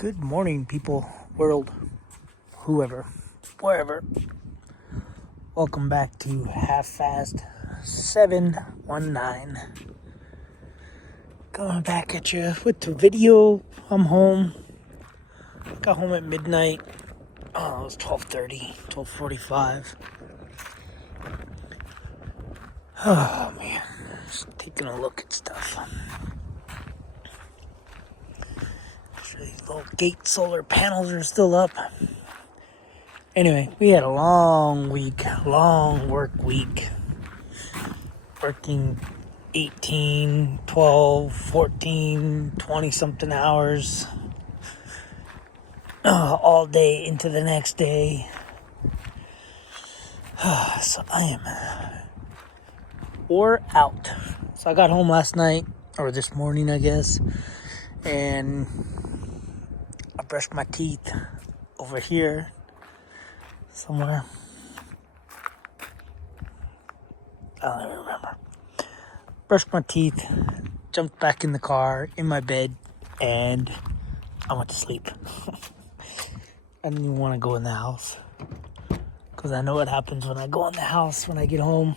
Good morning, people, world, whoever, wherever. Welcome back to Half Fast 719. Coming back at you with the video. I'm home. Got home at midnight. Oh, it was 12:30, 12:45. Oh, man. Just taking a look at stuff. These little gate solar panels are still up. Anyway, we had a long work week. Working 18, 12, 14, 20 something hours all day into the next day. So I am wore out. So I got home last night, or this morning, I guess, and I brushed my teeth over here somewhere. I don't even remember. Brushed my teeth, jumped back in the car, in my bed, and I went to sleep. I didn't even want to go in the house, because I know what happens when I go in the house when I get home.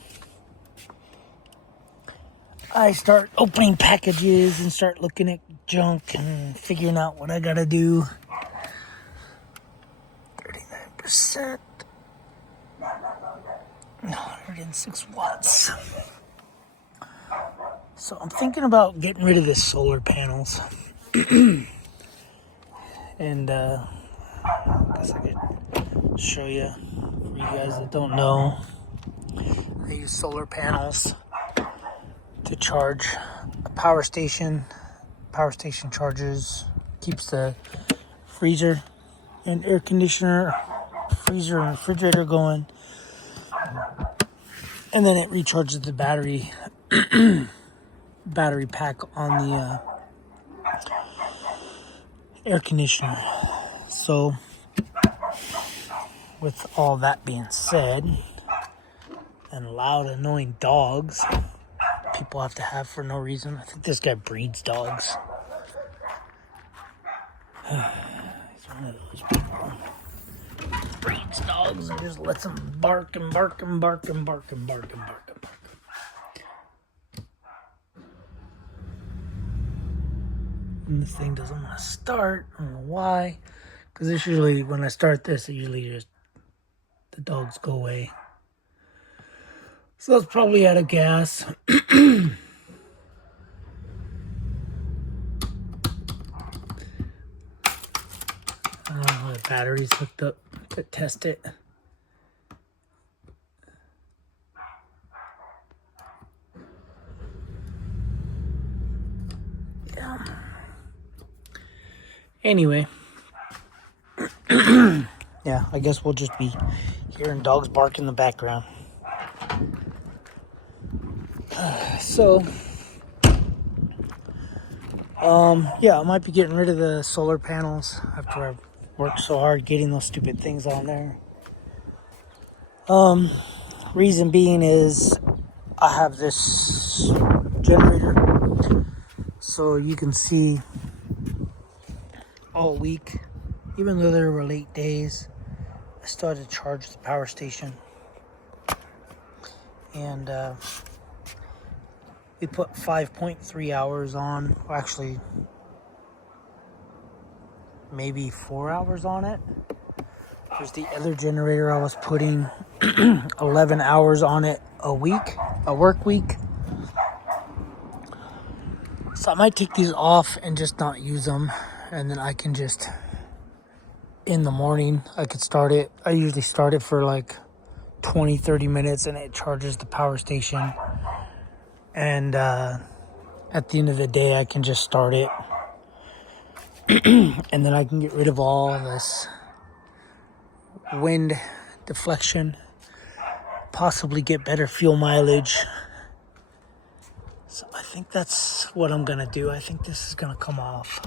I start opening packages and start looking at junk and figuring out what I gotta do. 39%. 106 watts. So I'm thinking about getting rid of the solar panels. And I guess I could show you, for you guys that don't know. I use solar panels to charge a power station. Power station charges, keeps the freezer and air conditioner, freezer and refrigerator going. And then it recharges the battery pack on the air conditioner. So with all that being said, and loud annoying dogs people have to have for no reason. I think this guy breeds dogs. He's one of those people. Breeds dogs and just lets them bark and bark and bark and bark and bark and bark and bark. And this thing doesn't want to start. I don't know why. Because it's usually, when I start this, it usually just, the dogs go away. So it's probably out of gas. I don't know how the battery's hooked up to test it. Yeah. Anyway. Yeah, I guess we'll just be hearing dogs bark in the background. So, yeah, I might be getting rid of the solar panels after I've worked so hard getting those stupid things on there. Reason being is I have this generator, so you can see all week, even though there were late days, I still had to charge the power station. And we put 5.3 hours on, or actually maybe 4 hours on it. There's the other generator I was putting 11 hours on it a week, a work week. So I might take these off and just not use them, and then I can just, in the morning, I could start it. I usually start it for like 20-30 minutes and it charges the power station. And at the end of the day, I can just start it. And then I can get rid of all this wind deflection, possibly get better fuel mileage. So I think that's what I'm gonna do. I think this is gonna come off.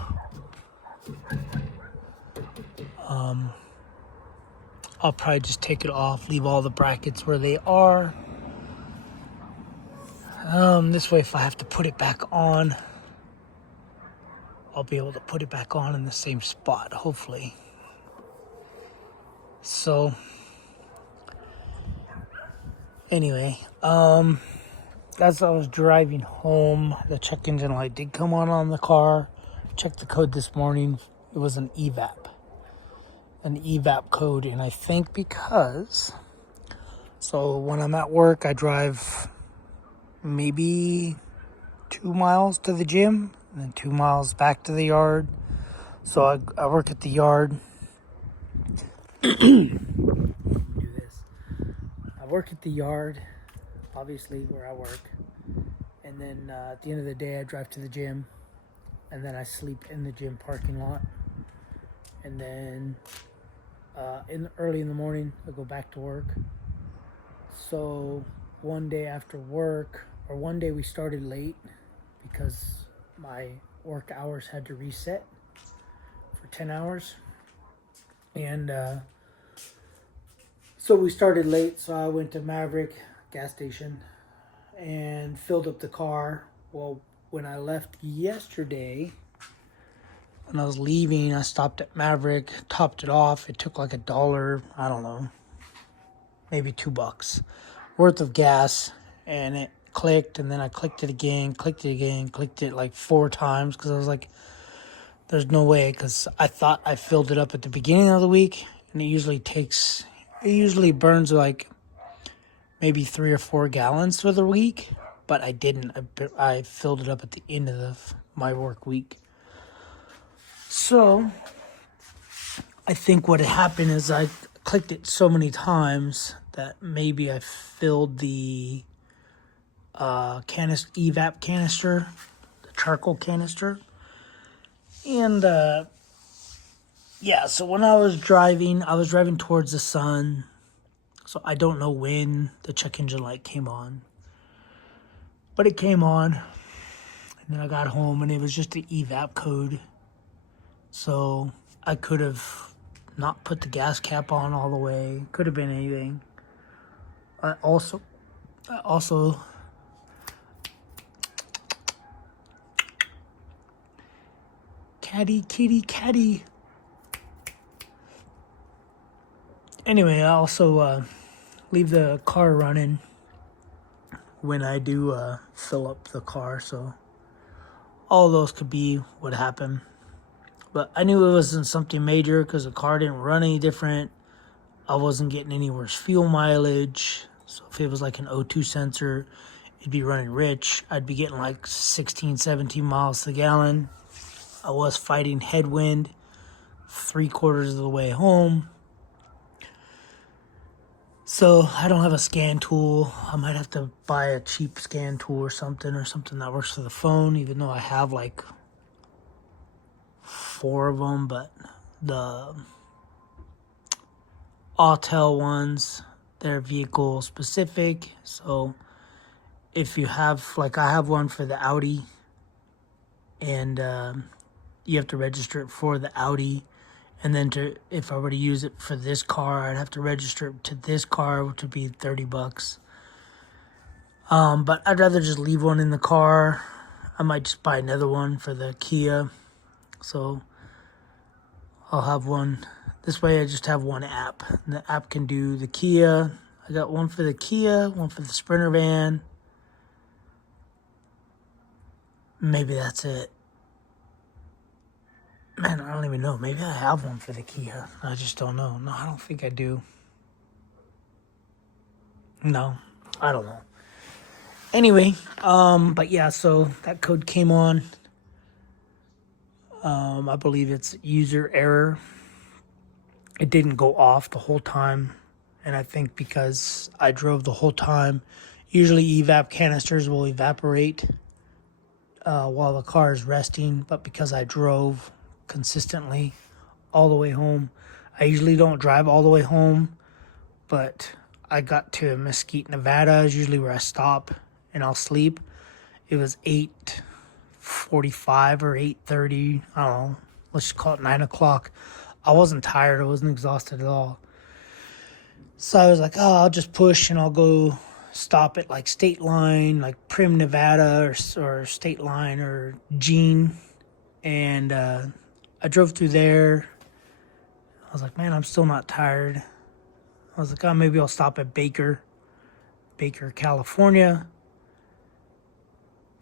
I'll probably just take it off, leave all the brackets where they are. This way, if I have to put it back on, I'll be able to put it back on in the same spot, hopefully. So, anyway, as I was driving home, the check engine light did come on the car. Checked the code this morning. It was an evap code, and I think because, so when I'm at work, I drive maybe 2 miles to the gym and then 2 miles back to the yard. So I work at the yard. Do this. I work at the yard, obviously where I work, and then at the end of the day I drive to the gym, and then I sleep in the gym parking lot, and then early in the morning I go back to work. So one day after work, or one day we started late because my work hours had to reset for 10 hours, and so we started late, so I went to Maverick gas station and filled up the car. Well, when I left yesterday, when I was leaving, I stopped at Maverick, topped it off. It took like $1, I don't know, maybe $2 worth of gas, and it clicked, and then I clicked it again, clicked it like 4 times, because I was like, there's no way, because I thought I filled it up at the beginning of the week, and it usually burns like maybe 3 or 4 gallons for the week, but I didn't. I filled it up at the end of my work week. So I think what had happened is I clicked it so many times that maybe I filled the evap canister, the charcoal canister. And yeah, so when I was driving towards the sun. So I don't know when the check engine light came on, but it came on, and then I got home and it was just the evap code. So I could have not put the gas cap on all the way. Could have been anything. I also kitty. Anyway, I also leave the car running when I do fill up the car, so all those could be what happened. But I knew it wasn't something major because the car didn't run any different. I wasn't getting any worse fuel mileage. So if it was like an O2 sensor, it'd be running rich. I'd be getting like 16, 17 miles to the gallon. I was fighting headwind 3/4 of the way home. So I don't have a scan tool. I might have to buy a cheap scan tool or something that works for the phone, even though I have like 4 of them, but the Autel ones, they're vehicle specific. So if you have, like I have one for the Audi, and you have to register it for the Audi. And then if I were to use it for this car, I'd have to register it to this car, which would be $30. But I'd rather just leave one in the car. I might just buy another one for the Kia. So I'll have one. This way I just have one app. And the app can do the Kia. I got one for the Kia, one for the Sprinter van. Maybe that's it. Man, I don't even know. Maybe I have one for the Kia. I just don't know. No, I don't think I do. No, I don't know. Anyway, but yeah, so that code came on. I believe it's user error. It didn't go off the whole time. And I think because I drove the whole time, usually evap canisters will evaporate while the car is resting. But because I drove consistently all the way home, I usually don't drive all the way home, but I got to Mesquite, Nevada, is usually where I stop and I'll sleep. It was 8:45 or 8:30, I don't know, let's just call it 9 o'clock. I wasn't tired, I wasn't exhausted at all. So I was like, oh, I'll just push and I'll go stop at like State Line, like Prim, Nevada, or State Line or Jean, And I drove through there. I was like, man, I'm still not tired. I was like, oh, maybe I'll stop at Baker, California.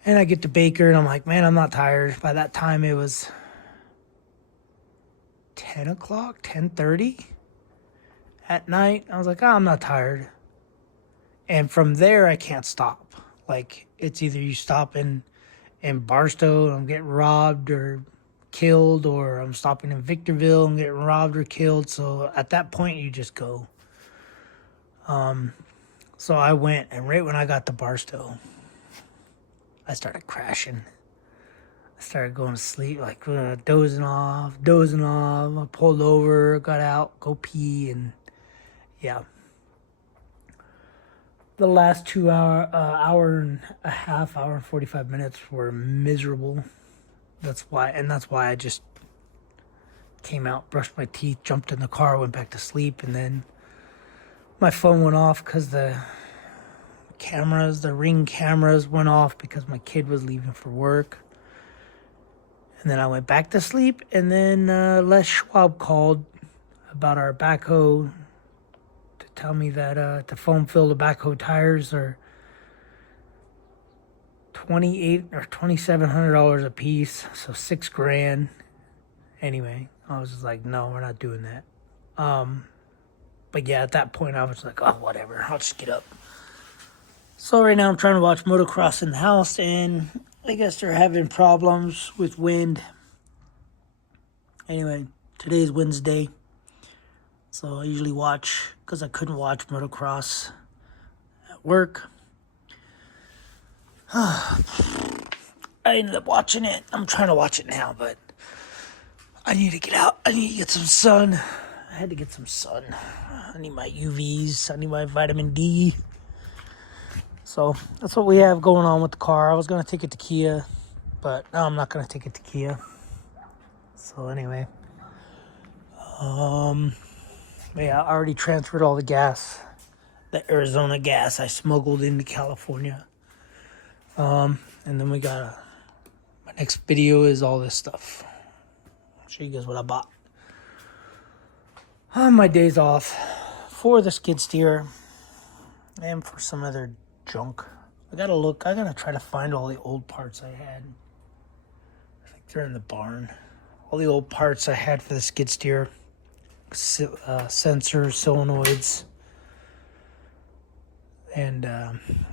And I get to Baker, and I'm like, man, I'm not tired. By that time, it was 10 o'clock, 10:30 at night. I was like, oh, I'm not tired. And from there, I can't stop. Like, it's either you stop in Barstow and I'm getting robbed or killed, or I'm stopping in Victorville and getting robbed or killed. So at that point, you just go. So I went, and right when I got to Barstow, I started crashing. I started going to sleep, like dozing off. I pulled over, got out, go pee, and yeah. The last hour and a half, hour and 45 minutes were miserable. That's why I just came out, brushed my teeth, jumped in the car, went back to sleep, and then my phone went off because the Ring cameras went off because my kid was leaving for work. And then I went back to sleep, and then Les Schwab called about our backhoe to tell me that to foam fill the backhoe tires are $2,800 or $2,700 a piece, so $6,000. Anyway, I was just like, no, we're not doing that. But yeah, at that point, I was like, oh, whatever, I'll just get up. So right now I'm trying to watch motocross in the house, and I guess they're having problems with wind. Anyway, today's Wednesday, so I usually watch, because I couldn't watch motocross at work. I ended up watching it. I'm trying to watch it now, but I need to get out. I need to get some sun. I had to get some sun. I need my UVs. I need my vitamin D. So that's what we have going on with the car. I was going to take it to Kia, but no, I'm not going to take it to Kia. So anyway, yeah, I already transferred all the gas, the Arizona gas I smuggled into California. And then we got my next video is all this stuff. I'll show you guys what I bought. On my days off for the skid steer and for some other junk. I gotta try to find all the old parts I had. I think they're in the barn. All the old parts I had for the skid steer, sensors, solenoids, and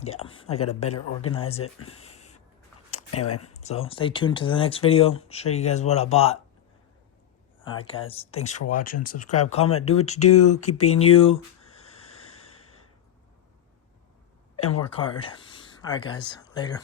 yeah, I gotta better organize it. Anyway, so stay tuned to the next video. Show you guys what I bought. Alright guys, thanks for watching. Subscribe, comment, do what you do, keep being you, and work hard. Alright guys, later.